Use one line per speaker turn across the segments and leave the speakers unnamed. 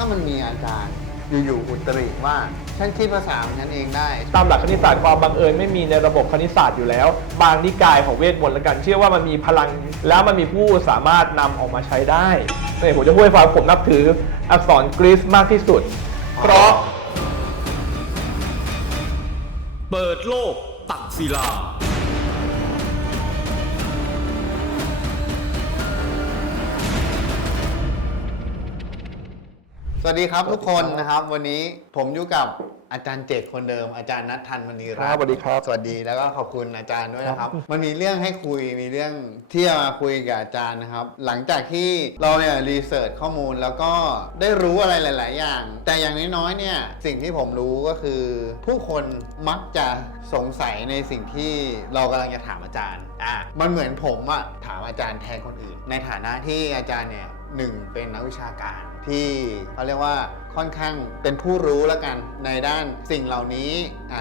ถ้ามันมีอาจารย์ อยู่ๆอุตริว่า ฉันคิดภาษาของฉันเองได้
ตามหลักคณิตศาสตร์ความบังเอิญไม่มีในระบบคณิตศาสตร์อยู่แล้ว บางนิกายของเวทมนต์ละกัน เชื่อว่ามันมีพลัง แล้วมันมีผู้สามารถนำออกมาใช้ได้เนี่ยผมจะพูดให้ฟังผมนับถืออักษรกรีซมากที่สุด เพราะ
เปิดโลกตักศิลา
สวัสดีครับทุกคนนะครับ วันนี้ผมอยู่กับอาจารย์เจตคนเดิมอาจารย์นัททันมณีรัตน์
ครับสวัสดีครับ
สวัสดีแล้วก็ขอบคุณอาจารย์ด้วยนะครับ มันมีเรื่องให้คุยมีเรื่องที่จะมาคุยกับอาจารย์นะครับ หลังจากที่เราเนี่ยรีเสิร์ชข้อมูลแล้วก็ได้รู้อะไรหลาย ๆ อย่าง แต่อย่างน้อยๆเนี่ยสิ่งที่ผมรู้ก็คือ ผู้คนมักจะสงสัยในสิ่งที่เรากำลังจะถามอาจารย์อะมันเหมือนผมอะถามอาจารย์แทนคนอื่น ในฐานะที่อาจารย์เนี่ยหนึ่งเป็นนักวิชาการ ที่เขาเรียกว่าค่อนข้างเป็นผู้รู้แล้วกันในด้านสิ่งเหล่านี้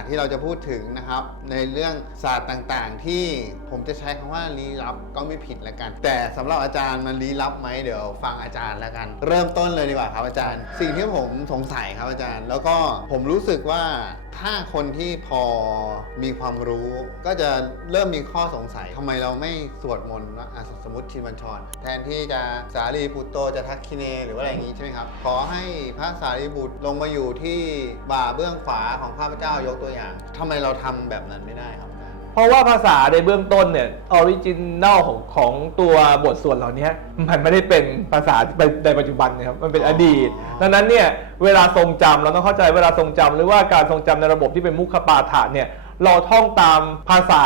ที่เราจะพูดถึงนะครับ ในเรื่องศาสตร์ต่างๆ ที่ผมจะใช้คำว่าลี้ลับก็ไม่ผิดแล้วกัน แต่สำหรับอาจารย์มันลี้ลับไหมเดี๋ยวฟังอาจารย์แล้วกัน เริ่มต้นเลยดีกว่าครับอาจารย์ สิ่งที่ผมสงสัยครับอาจารย์ แล้วก็ผมรู้สึกว่า ถ้าคนที่พอมีความรู้ก็จะเริ่มมีข้อสงสัยทำไมเราไม่สวดมนต์ว่าอะสมมติชินบัญชร แทนที่จะสารีบุตโตจะทักคิเนหรือว่าอะไรอย่างนี้ใช่ไหมครับ ขอให้พระสารีบุตรลงมาอยู่ที่บ่าเบื้องขวาของข้าพเจ้ายกตัวอย่างทำไมเราทำแบบนั้นไม่ได้ครับ
เพราะว่าภาษาในเบื้องต้นเนี่ยออริจินอลของของตัวบทสวดเหล่านี้มันไม่ได้เป็นภาษาในปัจจุบันนะครับมันเป็นอดีต
อ๋อ
ดังนั้นเนี่ยเวลาทรงจำเราต้องเข้าใจเวลาทรงจำหรือว่าการทรงจำในระบบที่เป็นมุขปาฐานเนี่ยเราท่องตามภาษา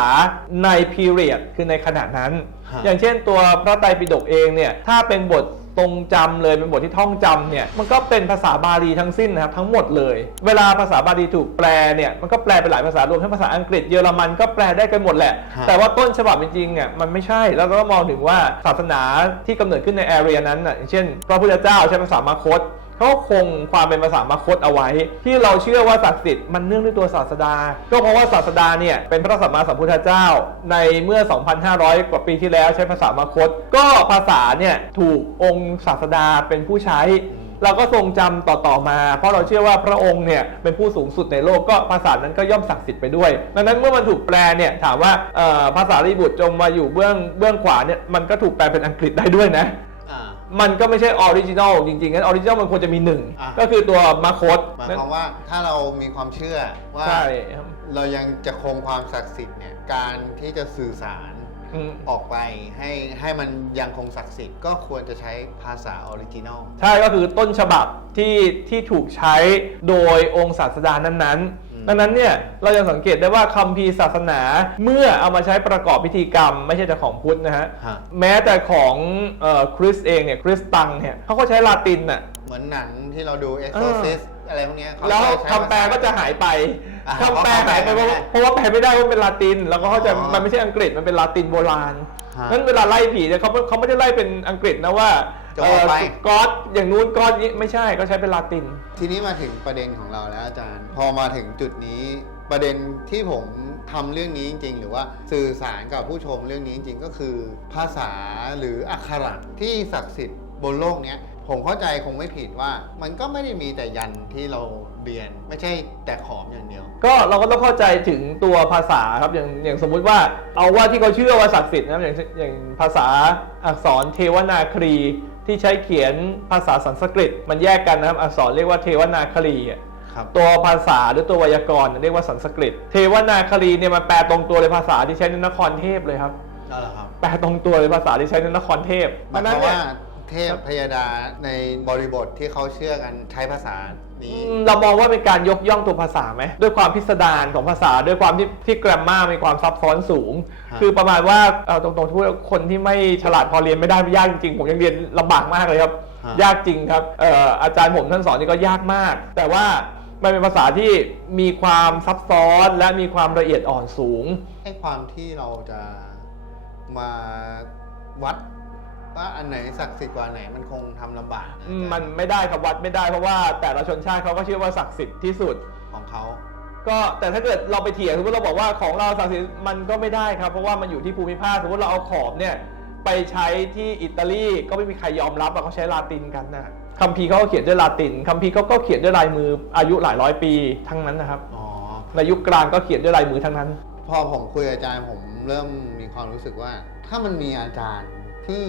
ใน period คือในขณะนั้น
ฮะ
อย่างเช่นตัวพระไตรปิฎกเองเนี่ยถ้าเป็นบท ทรงจำเลยเป็นบทที่ท่องจำเนี่ยมันก็เป็นภาษาบาลีทั้งสิ้นนะครับทั้งหมดเลย เวลาภาษาบาลีถูกแปลเนี่ยมันก็แปลเป็นหลายภาษารวมทั้งภาษาอังกฤษเยอรมันก็แปลได้กันหมดแหละ
ฮะ
แต่ว่าต้นฉบับจริงๆเนี่ยมันไม่ใช่แล้วเราก็มองถึงว่าศาสนาที่กำเนิดขึ้นในแอเรียนั้นน่ะอย่างเช่น พระพุทธเจ้าใช้ภาษามาคตเขาคงความเป็นภาษามาคตเอาไว้ ที่เราเชื่อว่าศักดิ์สิทธิ์มันเนื่องด้วยตัวศาสดา ก็เพราะว่าศาสดาเนี่ยเป็นพระสัมมาสัมพุทธเจ้า ในเมื่อ 2,500 กว่าปีที่แล้วใช้ภาษามาคต ก็ภาษาเนี่ยถูกองค์ศาสดาเป็นผู้ใช้ เราก็ทรงจำต่อๆมา เพราะเราเชื่อว่าพระองค์เนี่ยเป็นผู้สูงสุดในโลกก็ภาษานั้นก็ย่อมศักดิ์สิทธิ์ไปด้วยดังนั้นเมื่อมันถูกแปลเนี่ยถามว่าภาษาลีบุตรจงมาอยู่เบื้องเบื้องขวาเนี่ยมันก็ถูกแปลเป็นอังกฤษได้ด้วยนะ มันก็ไม่ใช่ออริจินอลจริงๆงั้นออริจินอลมันควรจะมีหนึ่ง
อะ
ก็คือตัวมาโคต
หมายความว่าถ้าเรามีความเชื่อว่า
ใช่ครับ
เรายังจะคงความศักดิ์สิทธิ์เนี่ยการที่จะสื่อสาร
อืม
ออกไปให้ให้มันยังคงศักดิ์สิทธิ์ก็ควรจะใช้ภาษาออริจินอล
ใช่ก็คือต้นฉบับที่ที่ถูกใช้โดยองค์ศาสดานั้น
อืม
ๆ ดังนั้นเนี่ยเราจะสังเกตได้ว่าคัมภีร์ศาสนาเมื่อเอามาใช้ประกอบพิธีกรรม ไม่ใช่แต่ของพุทธนะฮะ
ฮะ
แม้แต่ของเอ่อคริสต์เองเนี่ยคริสตังเนี่ยเขาก็ใช้ลาตินน่ะ
เหมือนหนังที่เราดู Exorcist อะไรพวกเนี้ยเขา
แล้ว
ก็ใช้
คำแปลก็จะหายไป
อ่า
คำแปลหายไปเพราะว่า
เพราะ
เพราะว่าแปลไม่ได้ว่าเป็นลาติน แล้วก็เขาใจะ
อ๋อ
มันไม่ใช่อังกฤษมันเป็นลาตินโบราณ
ฮะ
นั้นเวลาไล่ผีเนี่ยเขาเขาไม่ได้ไล่เป็นอังกฤษนะว่า
จงออกไป
ก๊อตอย่างนู้นก๊อตนี้ไม่ใช่ก็ใช้เป็นลาติน
ทีนี้มาถึงประเด็นของเราแล้วอาจารย์ พอมาถึงจุดนี้ประเด็นที่ผมทำเรื่องนี้จริง ๆ หรือว่าสื่อสารกับผู้ชมเรื่องนี้จริง ๆ ก็คือภาษาหรืออักขระที่ศักดิ์สิทธิ์บนโลกเนี้ยผมเข้าใจคงไม่ผิดว่า มันก็ไม่ได้มีแต่ยันที่เราเรียน ไม่ใช่แต่ขอมอย่างเดียว
ก็เราก็ต้องเข้าใจถึงตัวภาษาครับอย่างอย่างสมมุติว่าเอาว่าที่เขาเชื่อว่าศักดิ์สิทธิ์นะครับอย่างอย่างภาษาอักษรเทวนาครี ที่ใช้เขียนภาษาสันสกฤต มันแยกกันนะครับอักษรเรียกว่าเทวนาครีอะ
ครับ
ตัวภาษาหรือตัวไวยากรณ์เรียกว่าสันสกฤต เทวนาครีเนี่ยมันแปลตรงตัวเลยภาษาที่ใช้ในนครเทพเลยครับ
นั่นแหละครับ
แปลตรงตัวเลยภาษาที่ใช้ในนครเทพ
หมาย
ดัง
ค
นั้
วานม
เนี่
ว่ายเทพพยดาในบริบทที่เขาเชื่อกันใช้ภาษา นี้
อืมเรามองว่าเป็นการยกย่องตัวภาษาไหมด้วยความพิสดารของภาษาด้วยความที่ที่แกรมมามีความซับซ้อนสูง
ฮะ
คือประมาณว่าเอาตรงๆที่พูดคนที่ไม่ฉลาดพอเรียนไม่ได้ไม่ยากจริงๆผมยังเรียนลำบากมากเลยครับ
ฮะ
ยากจริงครับเอ่ออาจารย์ผมท่านสอนนี่ก็ยากมาก แต่ว่ามันเป็นภาษาที่มีความซับซ้อนและมีความละเอียดอ่อนสูง
ให้ความที่เราจะมาวัด ว่าอันไหนศักดิ์สิทธิ์กว่าอันไหนมันคงทำลำบากนะอาจารย์
มันไม่ได้ครับวัดไม่ได้เพราะว่าแต่ละชนชาติเขาก็เชื่อว่าศักดิ์สิทธิ์ที่สุด
ของเขา
ก็แต่ถ้าเกิดเราไปเถียงสมมติเราบอกว่าของเราศักดิ์สิทธิ์มันก็ไม่ได้ครับ เพราะว่ามันอยู่ที่ภูมิภาคสมมติเราเอาขอบเนี่ยไปใช้ที่อิตาลีก็ไม่มีใครยอมรับว่าเขาใช้ลาตินกันนะคัมภีร์เขาก็เขียนด้วยลาตินคัมภีร์เขาก็เขียนด้วยลายมืออายุหลายร้อยปีทั้งนั้นนะครับ
อ๋อ
ในยุคกลางก็เขียนด้วยลายมือทั้งนั้น
พอผมคุยกับอาจารย์ผมเริ่มมีความรู้สึกว่า ถ้ามันมีอาจารย์ ที่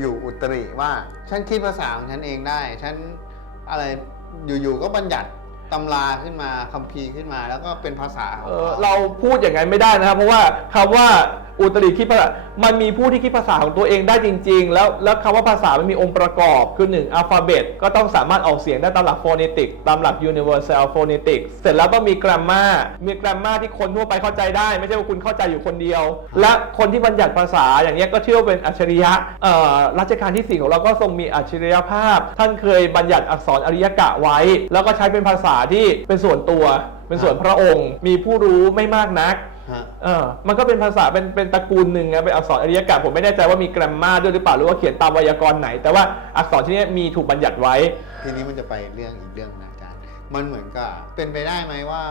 อยู่ๆอุตริว่า ฉันคิดภาษาของฉันเองได้ ฉันอะไรอยู่ๆก็บัญญัติตำราขึ้นมาคัมภีร์ขึ้นมา แล้วก็เป็นภาษาของ
เออ
เรา
พูดอย่างนั้นไม่ได้นะครับ เพราะว่าคำว่า อุตริคิดภาษา มันมีผู้ที่คิดภาษาของตัวเองได้จริง ๆ แล้วแล้วคำว่าภาษามันมีองค์ประกอบ คือ 1 อัลฟาเบตก็ต้องสามารถออกเสียงได้ตามหลักโฟเนติกตามหลัก universal phonetics เสร็จแล้วก็มี grammar มี grammar ที่คนทั่วไปเข้าใจได้ ไม่ใช่ว่าคุณเข้าใจอยู่คนเดียว และคนที่บัญญัติภาษาอย่างเงี้ก็เชื่อว่าเป็นอัจฉริยะเอ่อรัชกาลที่สี่ของเราก็ทรงมีอัจฉริยภาพ ท่านเคยบัญญัติอักษรอริยกะไว้ แล้วก็ใช้เป็นภาษาที่เป็นส่วนตัวเป็นส่วนพระองค์ มีผู้รู้ไม่มากนัก เออมันก็เป็นภาษาเป็นเป็นตระกูลหนึ่งนะเป็นอักษรอริยกะผมไม่แน่ใจว่ามีแกรมมาด้วยหรือเปล่าหรือว่าเขียนตามไวยากรณ์ไหน แต่ว่าอักษรที่นี้มีถูกบัญญัติไว้
ทีนี้มันจะไปเรื่องอีกเรื่องนะอาจารย์ มันเหมือนกับเป็นไปได้ไหมว่า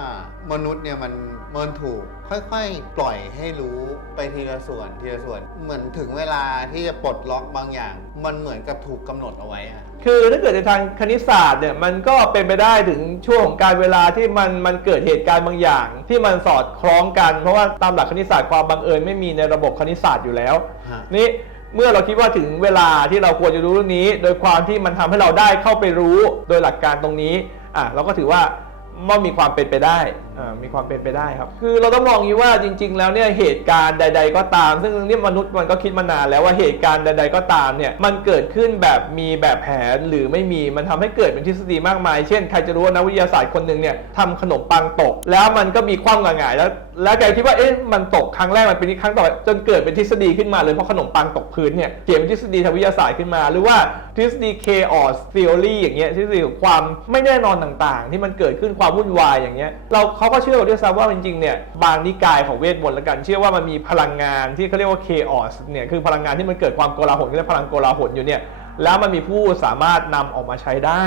มนุษย์เนี่ยมันมันถูก ค่อยๆ ปล่อยให้รู้ไปทีละส่วนทีละส่วน เหมือนถึงเวลาที่จะปลดล็อกบางอย่าง มันเหมือนกับถูกกำหนดเอาไว้อะ
คือถ้าเกิดในทางคณิตศาสตร์เนี่ยมันก็เป็นไปได้ถึงช่วงของการเวลาที่มันมันเกิดเหตุการณ์บางอย่าง ที่มันสอดคล้องกัน เพราะว่าตามหลักคณิตศาสตร์ความบังเอิญไม่มีในระบบคณิตศาสตร์อยู่แล้ว
ฮะ
นี่เมื่อเราคิดว่าถึงเวลาที่เราควรจะรู้เรื่องนี้ โดยความที่มันทำให้เราได้เข้าไปรู้โดยหลักการตรงนี้ อะเราก็ถือว่ามันมีความเป็นไปได้อ่ามีความเป็นไปได้ครับ คือเราต้องมองอย่างนี้ว่าจริง ๆ แล้วเนี่ยเหตุการณ์ใด ๆ ก็ตาม ซึ่งนี่มนุษย์มันก็คิดมานานแล้วว่าเหตุการณ์ใด ๆ ก็ตามเนี่ยมันเกิดขึ้นแบบมีแบบแผนหรือไม่มีมันทำให้เกิดเป็นทฤษฎีมากมาย เช่นใครจะรู้ว่านักวิทยาศาสตร์คนหนึ่งเนี่ยทำขนมปังตก แล้วมันก็มีความหงายแล้วแล้วแกคิดว่าเอ๊ะมันตกครั้งแรกมันเป็นครั้งต่อไปจนเกิดเป็นทฤษฎีขึ้นมาเลยเพราะขนมปังตกพื้นเนี่ยเขียนเป็นทฤษฎีทางวิทยาศาสตร์ขึ้นมา หรือว่าทฤษฎี chaos theory อย่างเงี้ยทฤษฎีของความไม่แน่นอนต่างๆ ที่มันเกิดขึ้นความวุ่นวายอย่างเงี้ยเราเขาก็เชื่อด้วยซ้ำว่าจริงๆเนี่ยบางนิกายของเวทมนต์ละกัน เชื่อว่ามันมีพลังงานที่เขาเรียกว่า chaos เนี่ยคือพลังงานที่มันเกิดความโกลาหลก็เรียกพลังโกลาหลอยู่เนี่ยแล้วมันมีผู้สามารถนำออกมาใช้ได้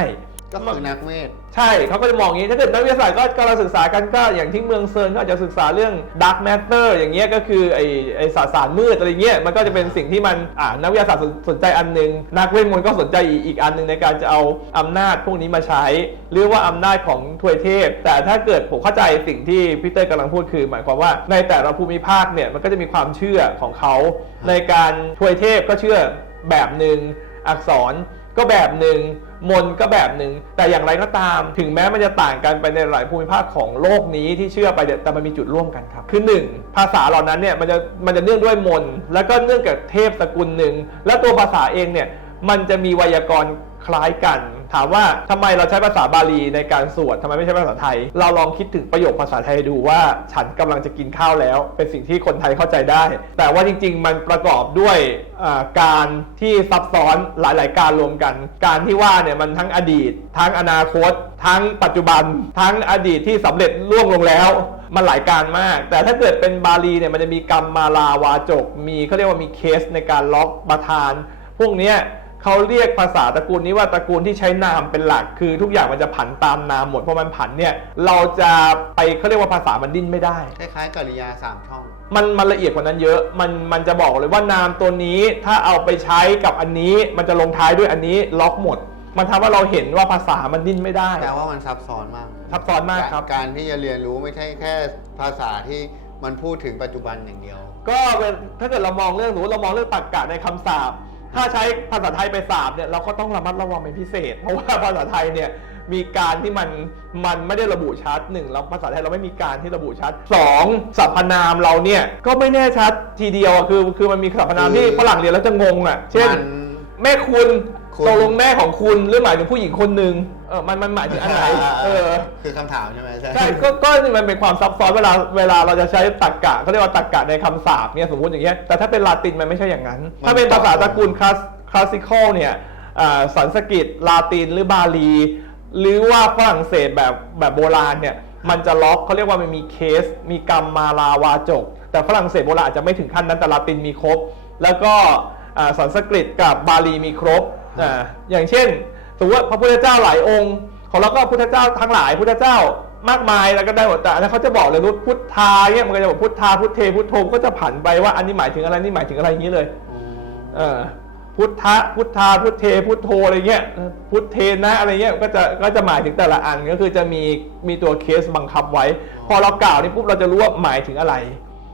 ก็คือนักเวท
ใช่เขาก็จะมองอย่างนี้ถ้าเกิดนักวิทยาศาสตร์ก็กำลังศึกษากันก็อย่างที่เมืองเซิร์นก็อาจจะศึกษาเรื่อง dark matter อย่างเงี้ยก็คือไอไอสสารมืดอะไรเงี้ยมันก็จะเป็นสิ่งที่มันอ่านักวิทยาศาสตร์สนใจอันหนึง นักเวทมนต์ก็สนใจอีกอีกอันหนึงในการจะเอาอำนาจพวกนี้มาใช้ หรือว่าอำนาจของทวยเทพ แต่ถ้าเกิดผมเข้าใจสิ่งที่พี่เต้ยกำลังพูดคือ หมายความว่าในแต่ละภูมิภาคเนี่ยมันก็จะมีความเชื่อของเขาในการทวยเทพก็เชื่อแบบหนึ่งอักษรก็แบบหนึ่ง มนก็แบบหนึ่งแต่อย่างไรก็ตาม ถึงแม้มันจะต่างกันไปในหลายภูมิภาคของโลกนี้ที่เชื่อไปแต่มันมีจุดร่วมกันครับ คือ 1 ภาษาเหล่านั้นเนี่ยมันจะมันจะเนื่องด้วยมน แล้วก็เนื่องกับเทพสกุลหนึ่งและตัวภาษาเองเนี่ยมันจะมีไวยากรณ์คล้ายกัน ถามว่าทำไมเราใช้ภาษาบาลีในการสวดทำไมไม่ใช่ภาษาไทย เราลองคิดถึงประโยคภาษาไทยดูว่าฉันกำลังจะกินข้าวแล้ว เป็นสิ่งที่คนไทยเข้าใจได้ แต่ว่าจริง ๆ มันประกอบด้วยการที่ซับซ้อนหลาย ๆ การรวมกัน การที่ว่าเนี่ยมันทั้งอดีต ทั้งอนาคต ทั้งปัจจุบัน ทั้งอดีตที่สำเร็จล่วงลงแล้วมันหลายการมาก แต่ถ้าเกิดเป็นบาลีเนี่ยมันจะมีกรรมมาลาวาจก มีเขาเรียกว่ามีเคสในการล็อกประธาน พวกเนี้ย เขาเรียกภาษาตระกูลนี้ว่าตระกูลที่ใช้นามเป็นหลัก คือทุกอย่างมันจะผันตามนามหมดเพราะมันผันเนี่ยเราจะไปเขาเรียกว่าภาษามันดิ้นไม่ได้
คล้ายๆกริยาสามช่อง
มันมันละเอียดกว่านั้นเยอะ มันมันจะบอกเลยว่านามตัวนี้ถ้าเอาไปใช้กับอันนี้ มันจะลงท้ายด้วยอันนี้ล็อกหมด มันทำให้เราเห็นว่าภาษามันดิ้นไม่ได้
แปลว่ามันซับซ้อนมาก
ซับซ้อนมากครับ
การที่จะเรียนรู้ไม่ใช่แค่ภาษาที่มันพูดถึงปัจจุบันอย่างเดียว
ก็เป็นถ้าเกิดเรามองเรื่องสมมติเรามองเรื่องตรรกะในคำสาป ถ้าใช้ภาษาไทยไปสาบเนี่ยเราก็ต้องระมัดระวังเป็นพิเศษ เพราะว่าภาษาไทยเนี่ยมีการที่มันมันไม่ได้ระบุชัดหนึ่งเราภาษาไทยเราไม่มีการที่ระบุชัดสองสรรพนามเราเนี่ยก็ไม่แน่ชัดทีเดียวอะคือคือมันมีสรรพนามที่
คือ
ฝรั่งเรียนแล้วจะงงอะ เช่น
มัน
แม่คุณ
คุณ
ตกลงแม่ของคุณหรือหมายถึงผู้หญิงคนหนึ่งเออมันมันหมายถึงอันไหน เออ
คือคำถามใช่ไหมใช่
ใช่ก็ก็มันเป็นความซับซ้อนเวลาเวลาเราจะใช้ตรรกะเขาเรียกว่าตรรกะในคำสาปเนี่ยสมมติอย่างเงี้ยแต่ถ้าเป็นลาตินมันไม่ใช่อย่างนั้น ถ้าเป็นภาษาตระกูลคลาสคลาสสิคอลเนี่ยอ่าสันสกฤตลาตินหรือบาลี หรือว่าฝรั่งเศสแบบแบบโบราณเนี่ยมันจะล็อกเขาเรียกว่ามันมีเคส มีกรรมมาลาวาจก แต่ฝรั่งเศสโบราณอาจจะไม่ถึงขั้นนั้นแต่ลาตินมีครบ แล้วก็อ่าสันสกฤตกับบาลีมีครบ อ่าอย่างเช่นสมมติว่าพระพุทธเจ้าหลายองค์ ของเราก็พุทธเจ้าทั้งหลายพุทธเจ้ามากมายแล้วก็ได้หมดแต่ถ้าเขาจะบอกเลยว่าพุทธาเนี่ยมันก็จะบอกพุทธาพุทเทพุทโธก็จะผันไปว่าอันนี้หมายถึงอะไรนี่หมายถึงอะไรอย่างนี้เลย
อืม
เออพุทธะพุทธาพุทเทพุทโธอะไรเงี้ยพุทเทนะอะไรเงี้ยก็จะก็จะหมายถึงแต่ละอันก็คือจะมีมีตัวเคสบังคับไว้ พอเรากล่าวนี่ปุ๊บเราจะรู้ว่าหมายถึงอะไร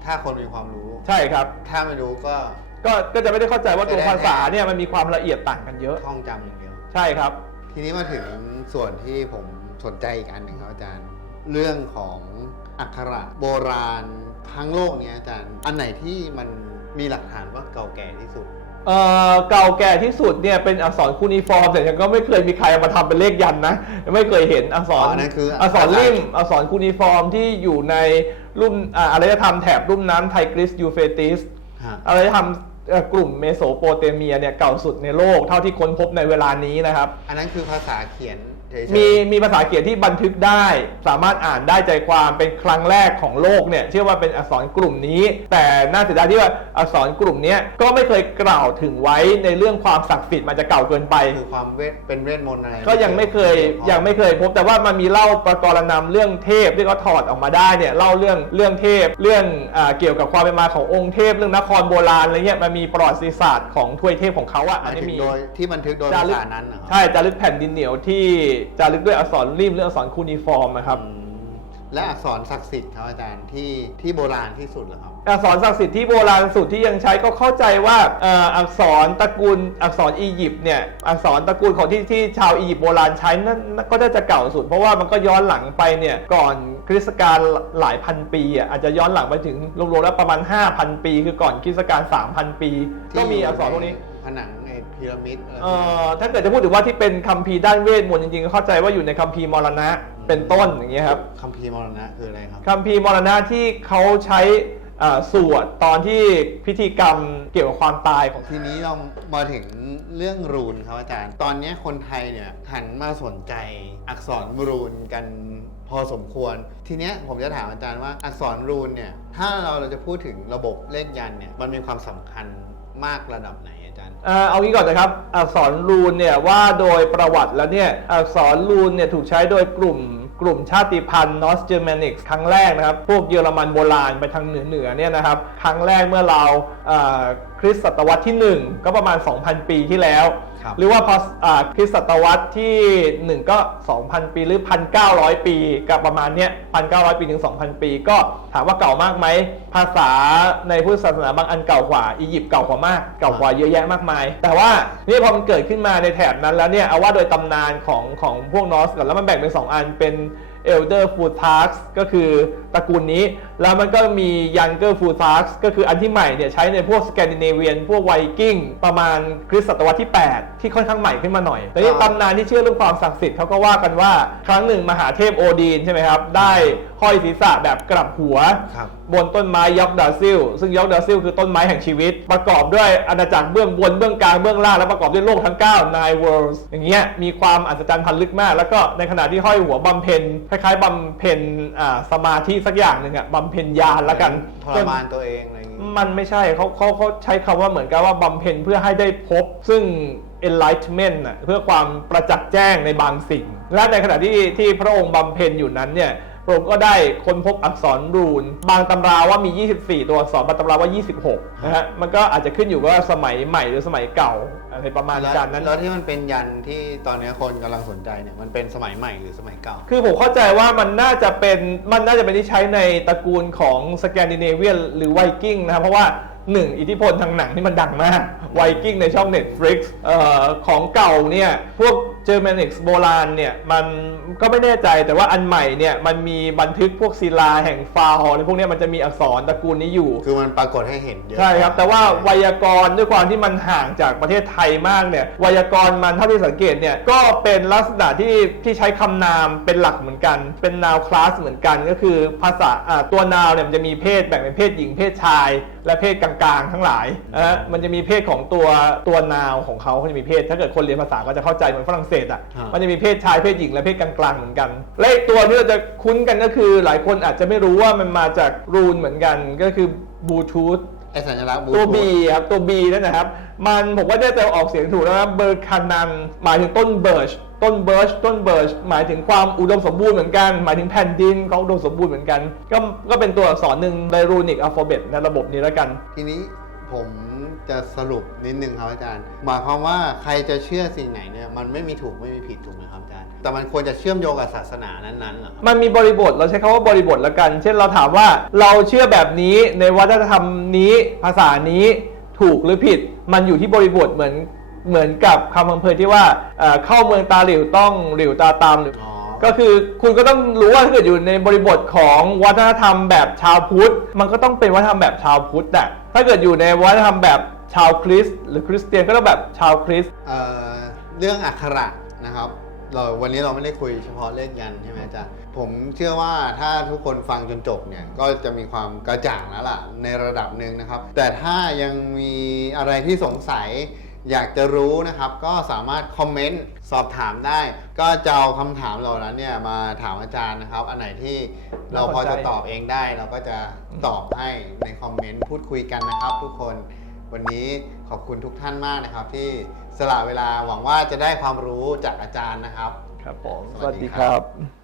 ถ้าคนมีความรู้
ใช่ครับ
ถ้าไม่รู้ก็
ก็ก็จะไม่ได้เข้าใจว่าตัว
จะได้
ภาษาเนี่ยมันมีความละเอียดต่างกันเยอะ
ท่องจำอย่างเดียว
ใช่ครับ
ทีนี้มาถึงส่วนที่ผมสนใจอีกอันหนึ่งครับอาจารย์ เรื่องของอักขระโบราณทั้งโลกเนี้ยอาจารย์ อันไหนที่มันมีหลักฐานว่าเก่าแก่ที่สุด
เอ่อเก่าแก่ที่สุดเนี่ยเป็นอักษรคูนิฟอร์มแต่ยังก็ไม่เคยมีใครเอามาทำเป็นเลขยันต์นะ ไม่เคยเห็นอักษร
อ๋อนั่นคืออั
อักษรริมอักษรคูนิฟอร์มที่อยู่ในรุ่มอ่าอารยธรรมแถบรุ่มน้ำไทกริสยูเฟรติส
ฮะ
อารยธรรมเอ่อ กลุ่มเมโสโปเตเมียเนี่ยเก่าสุดในโลกเท่าที่ค้นพบในเวลานี้นะครับ
อันนั้นคือภาษาเขียน เฉยๆ
มีมีภาษาเขียนที่บันทึกได้ สามารถอ่านได้ใจความเป็นครั้งแรกของโลกเนี่ยเชื่อว่าเป็นอักษรกลุ่มนี้ แต่น่าเสียดายที่ว่าอักษรกลุ่มเนี้ยก็ไม่เคยกล่าวถึงไว้ในเรื่องความศักดิ์สิทธิ์มันจะเก่าเกินไป
คือความเวทเป็นเวทมนต์อะไร
ก็ยังไม่เคยยังไม่เคยพบแต่ว่ามันมีเล่าประกรณำเรื่องเทพที่เขาถอดออกมาได้เนี่ยเล่าเรื่องเรื่องเทพเรื่องอาเกี่ยวกับความเป็นมาขององค์เทพเรื่องนครโบราณอะไรเงี้ยมันมีประวัติศาสตร์ของทวยเทพของเขาอะ
ห
อั
มานย
นี้
ถึง
มี
โดยที่บันทึกโดย
จา
ภา
รึก
ษานั้นเหรอครับ
ใช่จารึกแผ่นดินเหนียวที่จารึกด้วยอักษรริมเรื่องอักษรคูนิฟอร์มนะครับ
อืมและอักษรศักดิ์สิทธิ์ครับอาจารย์ที่ที่โบราณที่สุดเหรอครับ
อักษรศักดิ์สิทธิ์ที่โบราณสุดที่ยังใช้ก็เข้าใจว่าเอ่ออักษรตระกูลอักษรอียิปต์เนี่ยอักษรตระกูลของที่ที่ชาวอียิปต์โบราณใช้นั่นนั่นก็น่าจะเก่าสุด เพราะว่ามันก็ย้อนหลังไปเนี่ยก่อนคริสตกาลหลายพันปีอะอาจจะย้อนหลังไปถึงรวมๆแล้วประมาณ 5,000 ปี คือก่อนคริสตกาล3,000 ปี ก็มีอักษรพวกนี้
ผนังในพีระมิดอะไร
เอ่อถ้าเกิดจะพูดถึงว่าที่เป็นคัมภีร์ด้านเวทมนต์จริงๆก็เข้าใจว่าอยู่ในคัมภีร์มรณะเป็นต้นอย่างเงี้ยครับ
คัมภีร์มรณะคืออะไรครับ
คัมภีร์มรณะที่เขาใช้อ่าสวดตอนที่พิธีกรรมเกี่ยวกับความตายของ
ทีนี้เรามาถึงเรื่องรูนครับอาจารย์ ตอนนี้คนไทยเนี่ยหันมาสนใจอักษรรูนกันพอสมควร ทีเนี้ยผมจะถามอาจารย์ว่าอักษรรูนเนี่ยถ้าเราจะพูดถึงระบบเลขยันต์เนี่ยมันมีความสำคัญมากระดับไหนอาจารย์
เอางี้ก่อนนะครับ อักษรรูนเนี่ยว่าโดยประวัติแล้วเนี่ย อักษรรูนเนี่ยถูกใช้โดยกลุ่มกลุ่มชาติพันธุ์นอสเจอร์แมนิกครั้งแรกนะครับ พวกเยอรมันโบราณไปทางเหนือเหนือเนี่ยนะครับ ครั้งแรกเมื่อเราคริสตศตวรรษที่ 1 ก็ประมาณ 2,000 ปีที่แล้ว
ครับ
หรือว่าพออ่าคริสตศตวรรษที่ 1 ก็ 2,000 ปีหรือ 1,900 ปีกับประมาณเนี้ย1,900 ปีถึง 2,000 ปี ก็ถามว่าเก่ามากไหม ภาษาในพุทธศาสนาบางอันเก่ากว่าอียิปต์เก่ากว่ามาก เก่ากว่าเยอะแยะมากมาย แต่ว่านี่พอมันเกิดขึ้นมาในแถบนั้นแล้วเนี่ยเอาว่าโดยตำนานของของพวกนอสก่อนแล้วมันแบ่งเป็น 2 อันเป็น Elder f u t a x ก็คือตระกูลนี้ แล้วมันก็มี Younger f u t a x ก็คืออันที่ใหม่เนี่ยใช้ในพวกสแกนดิเนเวียน พวกไวกิ้ง ประมาณคริสตศตวรรษที่ 8 ที่ค่อนข้างใหม่ขึ้นมาหน่อย แต่นี่ตำนานที่เชื่อเรื่องความศักดิ์สิทธิ์เขาก็ว่ากันว่าครั้งหนึ่งมหาเทพโอดีนใช่ไหมครับ ได้ห้อยศีรษะแบบกลับหัว
ครับ
บนต้นไม้ยอกดาซิล ซึ่งยอกดาซิลคือต้นไม้แห่งชีวิต ประกอบด้วยอาณาจักรเบื้องบนเบื้องกลางเบื้องล่างและประกอบด้วยโลกทั้ง9 nine worlds อย่างเงี้ยมีความอัศจรรย์พันลึกมาก แล้วก็ในขณะที่ห้อยหัวบำเพ็ญคล้ายๆบำเพ็ญอ่าสมาธิสักอย่างหนึ่งอะบำเพ็ญญาณละกัน
ทรมานตัวเองอะไรอย่างงี้
มันไม่ใช่เขาเขาเขาใช้คำว่าเหมือนกับว่าบำเพ็ญเพื่อให้ได้พบ ซึ่ง enlightenment น่ะเพื่อความประจักษ์แจ้งในบางสิ่ง และในขณะที่ที่พระองค์บำเพ็ญอยู่นั้นเนี่ย พระองค์ก็ได้ค้นพบอักษรรูน บางตำราว่ามี 24 ตัวอักษรบางตำราว่า 26 นะฮะ มันก็อาจจะขึ้นอยู่กับว่าสมัยใหม่หรือสมัยเก่าอะไรประมาณ
แล้ว
การนั้น
แล้วที่มันเป็นยันที่ตอนนี้คนกำลังสนใจเนี่ยมันเป็นสมัยใหม่หรือสมัยเก่า
คือผมเข้าใจว่ามันน่าจะเป็นมันน่าจะเป็นที่ใช้ในตระกูลของสแกนดิเนเวียนหรือไวกิ้งนะครับเพราะว่า หนึ่งอิทธิพลทางหนังที่มันดังมากไวกิ้งในช่อง Netflix เอ่อของเก่าเนี่ย พวกเจอร์แมนิกโบราณเนี่ยมันก็ไม่แน่ใจแต่ว่าอันใหม่เนี่ยมันมีบันทึกพวกศิลาแห่งฟาฮอลพวกเนี้ยมันจะมีอักษรตระกูลนี้อยู่
คือมันปรากฏให้เห็นเยอะ
ใช่ครับ แต่ว่าไวยากรณ์ด้วยความที่มันห่างจากประเทศไทยมากเนี่ยไวยากรณ์มันเท่าที่สังเกตเนี่ยก็เป็นลักษณะที่ที่ใช้คำนามเป็นหลักเหมือนกัน เป็นนาวคลาสเหมือนกันก็คือภาษาอ่าตัวนาวเนี่ยมันจะมีเพศแบ่งเป็นเพศหญิงเพศชายและเพศกลางๆ ทั้งหลายนะฮะมันจะมีเพศของตัวตัวนาวของเขาเขาจะมีเพศ ถ้าเกิดคนเรียนภาษาก็จะเข้าใจเหมือนฝรั่งเศสอะ
ฮะ
มันจะมีเพศชายเพศหญิงและเพศกลางๆเหมือนกันและอีกตัวที่เราจะคุ้นกันก็คือหลายคนอาจจะไม่รู้ว่ามันมาจากรูนเหมือนกันก็คือบลูทูธ
ไอสัญลักษณ์
ตัว
Bluetooth
B ครับ ตัว B นั่นนะครับ มันผมว่าได้แต่ออกเสียงถูกแล้วนะเบอร์คานันหมายถึงต้นเบิร์ชต้นเบิร์ชต้นเบิร์ชหมายถึงความอุดมสมบูรณ์เหมือนกัน หมายถึงแผ่นดินเขาอุดมสมบูรณ์เหมือนกัน ก็ก็เป็นตัวอักษรหนึ่งในรูนิกอัลฟาเบตในระบบนี้แล้วกัน
ทีนี้ผมจะสรุปนิดนึงครับอาจารย์ หมายความว่าใครจะเชื่อสิ่งไหนเนี่ยมันไม่มีถูกไม่มีผิดถูกไหมครับอาจารย์ แต่มันควรจะเชื่อมโยงกับศาสนานั้นๆเหรอครับ
มันมีบริบทเราใช้คำว่าบริบทแล้วกัน เช่นเราถามว่าเราเชื่อแบบนี้ในวัฒนธรรมนี้ภาษานี้ถูกหรือผิด มันอยู่ที่บริบทเหมือนเหมือนกับคำพังเพยที่ว่าเอ่อเข้าเมืองตาหลิวต้องหลิวตาตามหรือ
อ๋อ
ก็คือคุณก็ต้องรู้ว่าถ้าเกิดอยู่ในบริบทของวัฒนธรรมแบบชาวพุทธ มันก็ต้องเป็นวัฒนธรรมแบบชาวพุทธอะถ้าเกิดอยู่ในวัฒนธรรมแบบชาวคริสต์หรือคริสเตียนก็ต้องแบบชาวคริสต์
เอ่อเรื่องอักขระนะครับ เราวันนี้เราไม่ได้คุยเฉพาะเรื่องยันใช่ไหมอาจารย์ผมเชื่อว่าถ้าทุกคนฟังจนจบเนี่ยก็จะมีความกระจ่างแล้วล่ะในระดับหนึ่งนะครับ แต่ถ้ายังมีอะไรที่สงสัยอยากจะรู้นะครับ ก็สามารถคอมเมนต์สอบถามได้ ก็จะเอาคำถามเหล่านั้นเนี่ยมาถามอาจารย์นะครับ อันไหนที่เราพอจะตอบเองได้ เราก็จะตอบให้ในคอมเมนต์พูดคุยกันนะครับ ทุกคน วันนี้ขอบคุณทุกท่านมากนะครับ ที่สละเวลาหวังว่าจะได้ความรู้จากอาจารย์นะครับ
ครับผม
ส
ส
วั
วั
ส
ส
ดี
ดี
ค
ค
รั
รับบ